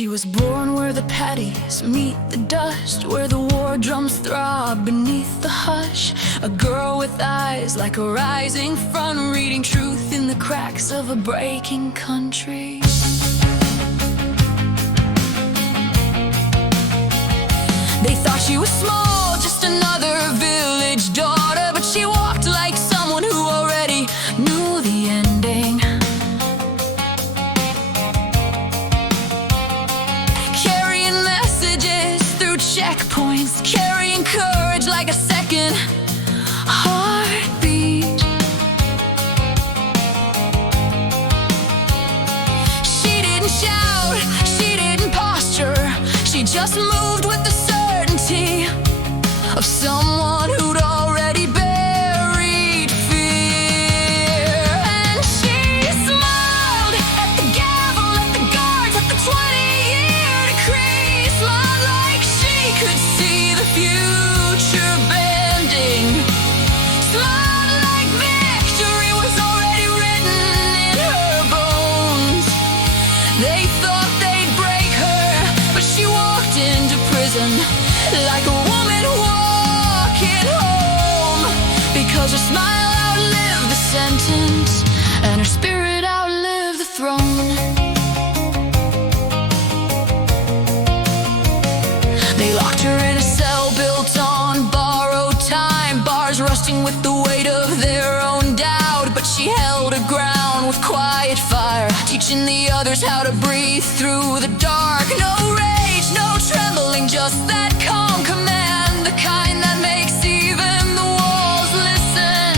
She was born where the paddies meet the dust, where the war drums throb beneath the hush. A girl with eyes like a rising sun, reading truth in the cracks of a breaking country. They thought she was small, just another village daughter, but she walked like someone who already knew the ending. Carrying messages through checkpoints, carrying courage like a second heartbeat. She didn't shout, she didn't posture, she just moved with the certainty of someone who'd already buried fear. And she smiled at the gavel, at the guards, at the 20-year decree. Smiled like she could see the future bending. Smiled like victory was already written in her bones. They thought they'd break her, but she walked into prison like a woman walking home, because her smile outlived the sentence and her spirit outlived the throne. They locked her in a cell built on borrowed time, bars rusting with the weight of their own doubt, but she held her ground with quiet fire, teaching the others how to breathe through the dark. No rage, no trembling, just that calm command, the kind that makes even the walls listen.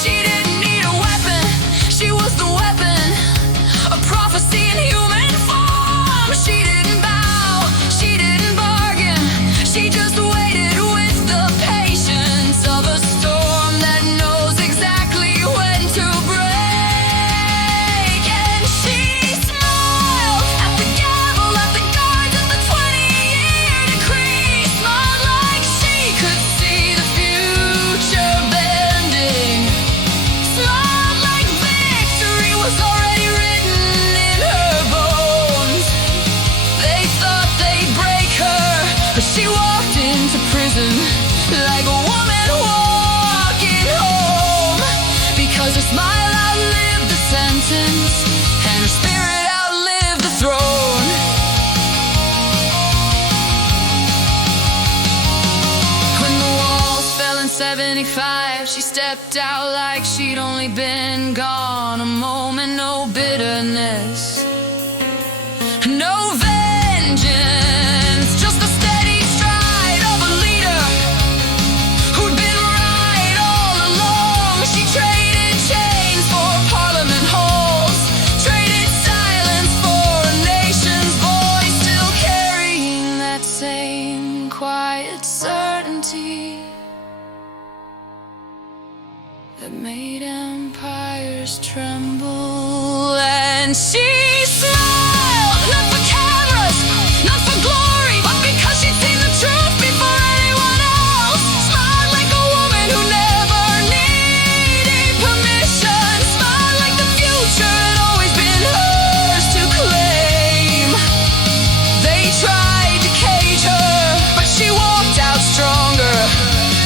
She didn't need a weapon, she was the weapon, a prophecy in human form. She didn't bow, she didn't bargain, she just waited with the patience of a storm that knows exactly when to break. And she smiled at the gavel, at the guards, at the 20-year decree. Smiled like she could see the future bending. Smiled like victory was already written in her bones. They thought they'd break her, but she walked into prison like a woman walking home, because her smile outlived the sentence and her spirit outlived the throne. When the walls fell in 75, she stepped out like she'd only been gone a moment. No bitterness, no vengeance, just the steady stride of a leader who'd been right all along. She traded chains for parliament halls, traded silence for a nation's voice, still carrying that same quiet certainty that made empires tremble. And she smiled, not for cameras, not for glory, but because she'd seen the truth before anyone else. Smiled like a woman who never needed permission. Smiled like the future had always been hers to claim. They tried to cage her, but she walked out stronger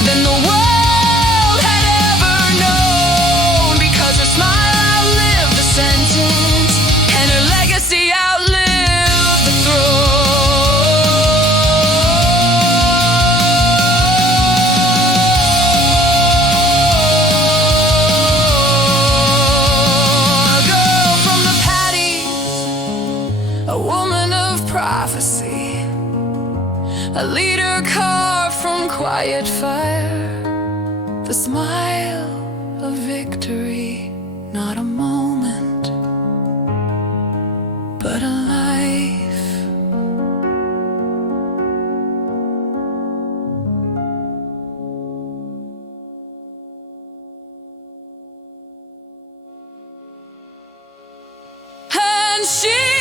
than the world had ever known, because her smile outlived the sentence and her legacy outlived the throne. A girl from the paddies, a woman of prophecy, a leader carved from quiet fire, the smile of victory, not a moment, but a life. And she